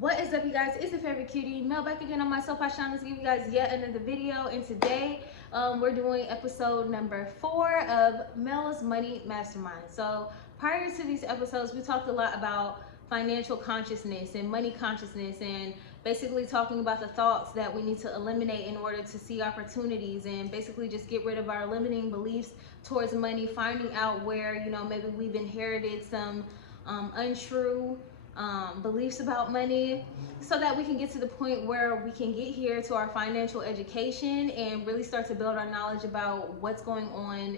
What is up, you guys? It's your favorite cutie, Mel, back again on my soapbox channel to give you guys yet another video. And today, we're doing episode number 4 of Mel's Money Mastermind. So prior to these episodes, we talked a lot about financial consciousness and money consciousness, and basically talking about the thoughts that we need to eliminate in order to see opportunities, and basically just get rid of our limiting beliefs towards money, finding out where, maybe we've inherited some untrue beliefs about money, so that we can get to the point where we can get here to our financial education and really start to build our knowledge about what's going on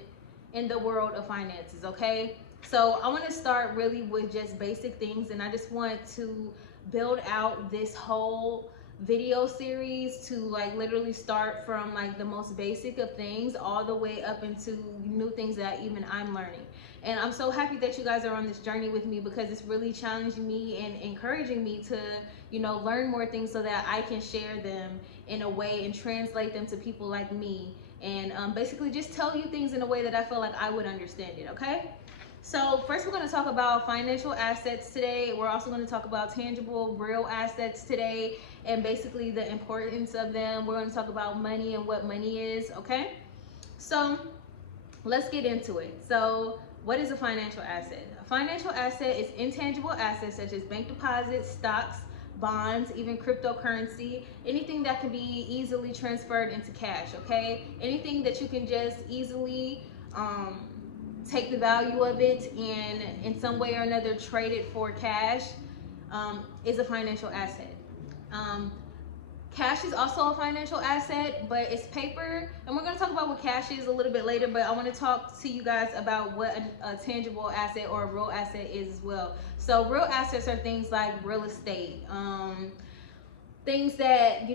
in the world of finances. Okay, so I want to start really with just basic things, and I just want to build out this whole video series to like literally start from like the most basic of things all the way up into new things that even I'm learning. And I'm so happy that you guys are on this journey with me, because it's really challenging me and encouraging me to, learn more things so that I can share them in a way and translate them to people like me. And basically just tell you things in a way that I feel like I would understand it, okay? So first we're going to talk about financial assets today. We're also going to talk about tangible, real assets today, and basically the importance of them. We're going to talk about money and what money is, okay? So let's get into it. So what is a financial asset? A financial asset is intangible assets such as bank deposits, stocks, bonds, even cryptocurrency, anything that can be easily transferred into cash, okay? Anything that you can just easily take the value of it and in some way or another trade it for cash is a financial asset. Cash is also a financial asset, but it's paper. And we're going to talk about what cash is a little bit later, but I want to talk to you guys about what a tangible asset or a real asset is as well. So real assets are things like real estate, things that,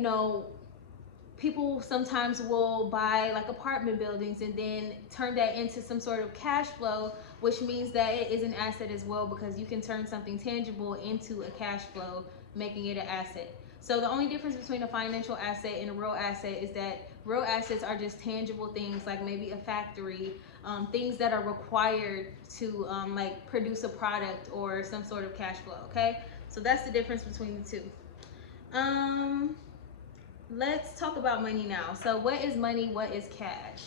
people sometimes will buy like apartment buildings and then turn that into some sort of cash flow, which means that it is an asset as well, because you can turn something tangible into a cash flow, making it an asset. So the only difference between a financial asset and a real asset is that real assets are just tangible things, like maybe a factory, things that are required to like produce a product or some sort of cash flow. Okay, so that's the difference between the two. Let's talk about money now. So what is money? What is cash?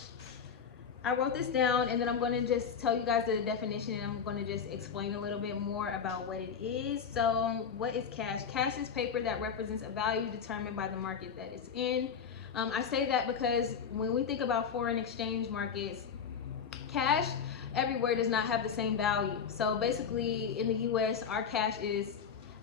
I wrote this down, and then I'm going to just tell you guys the definition, and I'm going to just explain a little bit more about what it is. So what is cash? Cash is paper that represents a value determined by the market that it's in. I say that because when we think about foreign exchange markets, cash everywhere does not have the same value. So basically in the US, our cash is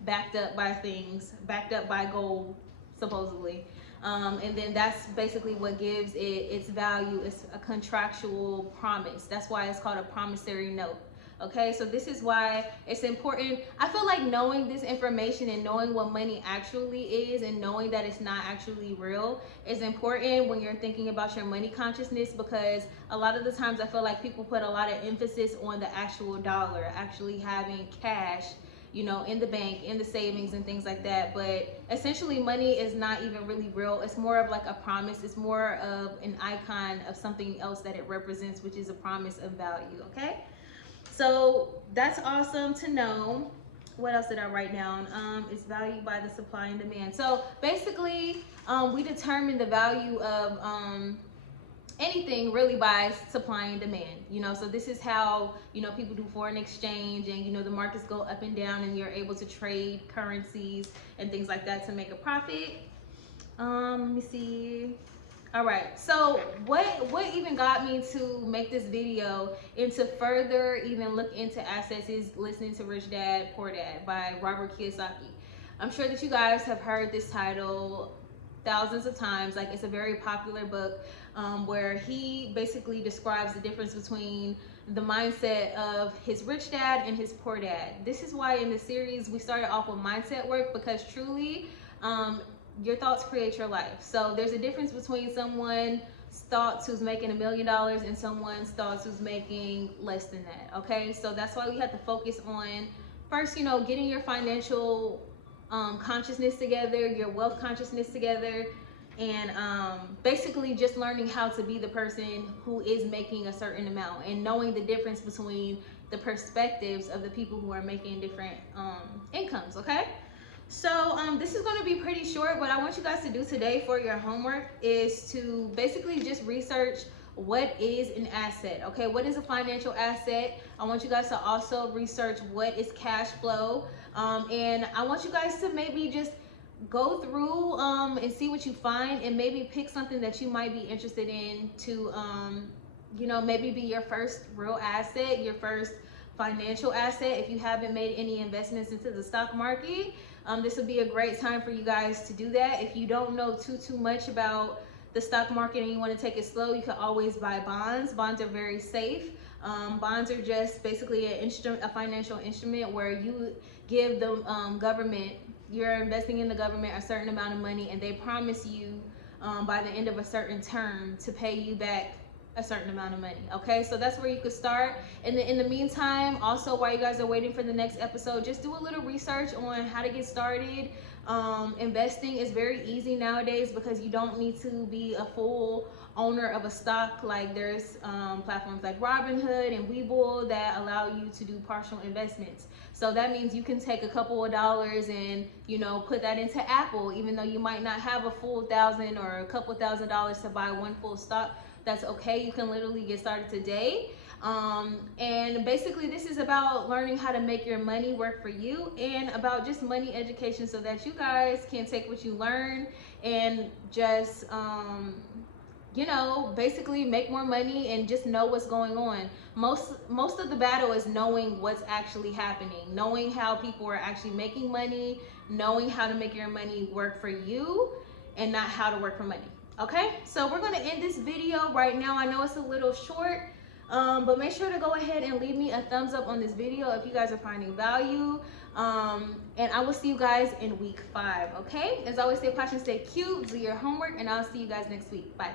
backed up by things, backed up by gold, supposedly. And then that's basically what gives it its value. It's a contractual promise. That's why it's called a promissory note. Okay, so this is why it's important. I feel like knowing this information and knowing what money actually is and knowing that it's not actually real is important when you're thinking about your money consciousness, because a lot of the times I feel like people put a lot of emphasis on the actual dollar, actually having cash, in the bank, in the savings and things like that. But essentially money is not even really real. It's more of like a promise. It's more of an icon of something else that it represents, which is a promise of value. Okay, so that's awesome to know. What else did I write down? It's valued by the supply and demand. So basically we determine the value of anything really by supply and demand. So this is how people do foreign exchange, and the markets go up and down, and you're able to trade currencies and things like that to make a profit. Let me see. All right, so what even got me to make this video and to further even look into assets is listening to Rich Dad Poor Dad by Robert Kiyosaki. I'm sure that you guys have heard this title thousands of times. Like, it's a very popular book where he basically describes the difference between the mindset of his rich dad and his poor dad. This is why in the series we started off with mindset work, because truly your thoughts create your life. So there's a difference between someone's thoughts who's making $1 million and someone's thoughts who's making less than that. Okay, so that's why we have to focus on first, getting your financial consciousness together, your wealth consciousness together, and basically just learning how to be the person who is making a certain amount, and knowing the difference between the perspectives of the people who are making different incomes. Okay, So this is going to be pretty short. What I want you guys to do today for your homework is to basically just research what is an asset. Okay, what is a financial asset? I want you guys to also research what is cash flow, and I want you guys to maybe just go through and see what you find, and maybe pick something that you might be interested in to you know, maybe be your first real asset, your first financial asset. If you haven't made any investments into the stock market, this would be a great time for you guys to do that. If you don't know too much about the stock market and you want to take it slow, you can always buy bonds. Bonds are very safe. Bonds are just basically an instrument, a financial instrument where you give the government, you're investing in the government a certain amount of money, and they promise you by the end of a certain term to pay you back a certain amount of money. Okay, so that's where you could start. And in the meantime, also while you guys are waiting for the next episode, just do a little research on how to get started. Investing is very easy nowadays because you don't need to be a full owner of a stock. Like there's platforms like Robinhood and Webull that allow you to do partial investments. So that means you can take a couple of dollars and, you know, put that into Apple, even though you might not have a full $1,000 or a couple $1,000s to buy one full stock. That's okay. You can literally get started today. And basically this is about learning how to make your money work for you, and about just money education so that you guys can take what you learn and just you know, basically make more money and just know what's going on. Most of the battle is knowing what's actually happening, knowing how people are actually making money, knowing how to make your money work for you and not how to work for money. Okay, so we're going to end this video right now. I know it's a little short, but make sure to go ahead and leave me a thumbs up on this video if you guys are finding value. And I will see you guys in week 5. Okay, as always, stay passionate, stay cute, do your homework, and I'll see you guys next week. Bye.